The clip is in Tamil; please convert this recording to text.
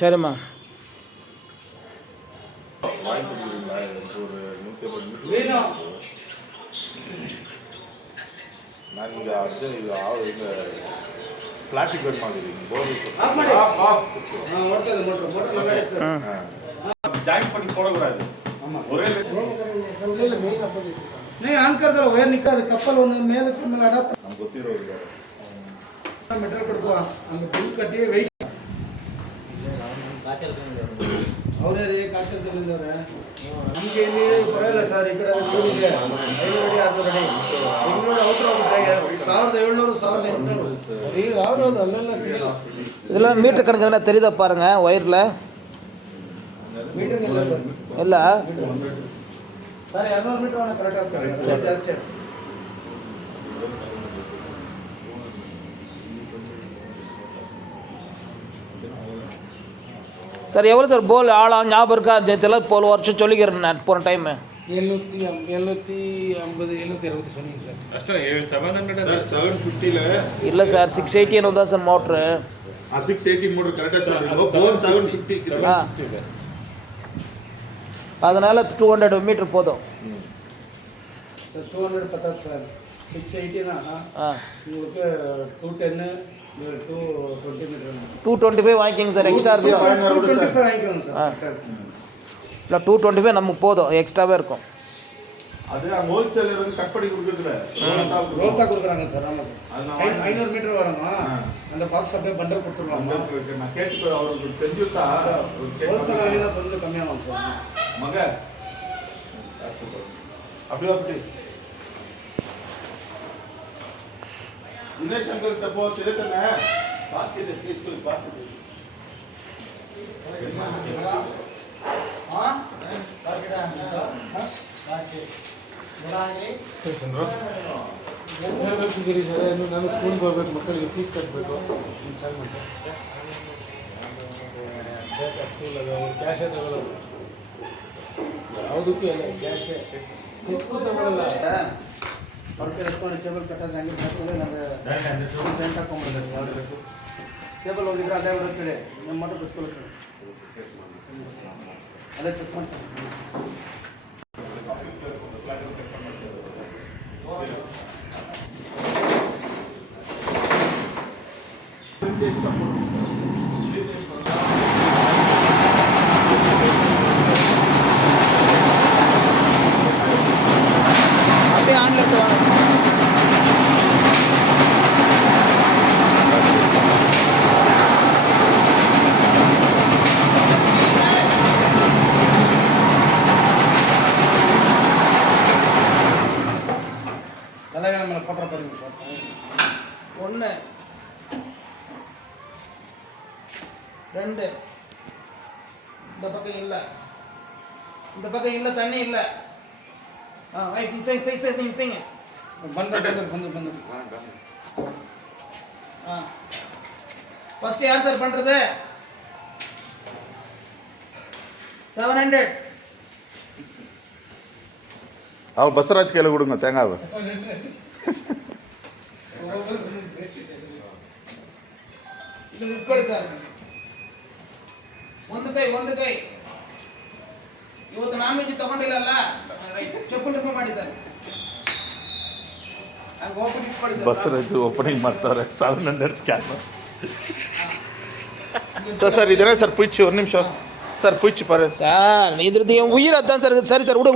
சரிம்மா. நான் இங்கே அர்ஜுன் இது இந்த பிளாட்டிக் வேணுமா ஜாயின் பண்ணி போடக்கூடாது. ஒரே नहीं ऑन कर दो वायर निकाल कपल ஒன்னு மேல மேல அடாப்ட் நம்ம கொத்திரோ இருக்காரு மெட்டல் கொடுப்பா அந்த பில் கட்டி வெயிட் ಅವರೇ ಕಾಚಲ್ ತಂದಿದ್ದಾರೆ ನಮಗೆ ಇಲ್ಲಿ ಬರಲ್ಲ ಸರ್ ಈ ಕಡೆ ರೋಡಿಗೆ 500 ಅಡಿ 600 ಅಡಿ ಬೆಂಗಳೂರು ಔಟರ್ ಹೋಗ್ಬಿಟ್ರೆ 1700 1800 ಈಗ ಯಾವುದು ಅಲ್ಲೆಲ್ಲ ಸಿಗಲ್ಲ. இதெல்லாம் மீட்டர் கணக்கு எதனா தெரியுதா பாருங்க ஒயரில் மீட்டர் ಇಲ್ಲ ಸರ್ ಇಲ್ಲ ಸರ್ 200 ಮೀಟರ್ ಅವನ ಕರೆಕ್ಟ್ ಆಗ್ತದೆ ಜಾಸ್ತಿ சார் எவ்வளோ சார் போல் ஆளாம் ஞாபகம் இருக்கா இதெல்லாம் போல் வருஷம் சொல்லிக்கிறேன் நான் போன டைமு 750 760 சொன்னீங்க சார் ಅಷ್ಟೇ 700 ಸರ್ 750 இல்லை சார் 680 என்ன தான் சார் மோட்ரு 680 மோட்டர் கரெக்டாக சொல்றீங்க 4750 அதனால் 200 மீட்டர் போதும். சார் 200 பத்தா சார் 680 னா உங்களுக்கு 210 220 மீட்டர் 225 வாங்கிக்கோங்க சார் எக்ஸ்ட்ரா இருக்கும். 225 வாங்கிக்கோங்க சார். இல்லை 225 நமக்கு போதும் எக்ஸ்ட்ராவே இருக்கும். அது ஹோல்சேலர் வந்து கட் பண்ணி கொடுக்குறதுல ரோல்தா கொடுக்குறாங்க சார். ஆமாம் சார் 500 மீட்டர் வருமா அந்த பாக்ஸ் அப்படியே பண்டல் கொடுத்துருவாங்க. நான் கேட்டு அவருக்கு தெரிஞ்சுட்டா ஹோல்சேல் ஆகினா கொஞ்சம் கம்மியாகும் சார். மக அப்படியே அப்படி ದಿನೇಶ್ ಅಂಕಲ್ ತಪ್ಪೋ ತಿರುತ್ತಾನೆ ಬಾಸ್ಕೆಟ್ తీసుకుని ಬಾಸ್ಕೆಟ್ ನಾನು ಸ್ಕೂಲ್ಗೆ ಹೋಗ್ಬೇಕು ಮಕ್ಕಳಿಗೆ ಫೀಸ್ ಕಟ್ಟಬೇಕು ಸ್ಕೂಲ್ ಅದು ಕ್ಯಾಶೇ ತಗೊಳ್ಳೋದು ಯಾವುದಕ್ಕೂ ಇಲ್ಲ ಕ್ಯಾಶೇ ಚೆಕ್ ತಗೊಳ್ಳಲ್ಲ ಅವ್ರ ಎತ್ಕೊಂಡು ಟೇಬಲ್ ಕಟ್ಟೋದು ಹಂಗೆ ಹಾಕೊಂಡು ನನಗೆ ಸೆಂಟ್ ಹಾಕೊಂಡ್ಬಿಡ್ತಾರೆ ಯಾವ್ದು ಬೇಕು ಟೇಬಲ್ ಹೋಗಿದ್ರೆ ಅಲ್ಲೇ ಬರುತ್ತೇಳಿ ನಮ್ಮ ಮಟ್ಟ ಬಿಚ್ಕೊಳ್ತಾರೆ ಅದೇ ಚೆಕ್ ಮಾಡ್ತಾರೆ. அப்படியே ஆன்ல எடுத்துவாங்க. అలాగే మన ఫోటో పడింది సార్. 1 2 இந்த பக்கம் இல்லை இந்த பக்கம் இல்லை தண்ணி இல்லை. ரைட் இசைங்க ಬಂದು ஃபர்ஸ்ட் யார் சார் பண்ணுறது 700 ಅವ್ರು ಬಸವರಾಜ್ ಕೈಲಿ ಕೊಡುங்க தேங்காவை ಇದು ಇಟ್ಕೊಳ್ಳಿ ಸರ್. ಒಂದು ಕೈ ಇವತ್ತು ನಾನ್ ವೆಜ್ ತಗೊಂಡಿಲ್ಲಲ್ಲ ಚೆಪ್ಪಲ್ ರಿಮೂವ್ ಮಾಡಿ ಸರ್. ಬಸವರಾಜ್ ಓಪನಿಂಗ್ ಮಾಡ್ತಾರೆ 700 ಸ್ಕ್ಯಾನರ್ ಸರ್ ಇದೇನಾ ಸರ್ ಪುಚ್ಚು ಒಂದು ನಿಮಿಷ சார் போயிடுச்சு பாரு சார். இது என் உயிரை தான் சார். சரி சார் விடு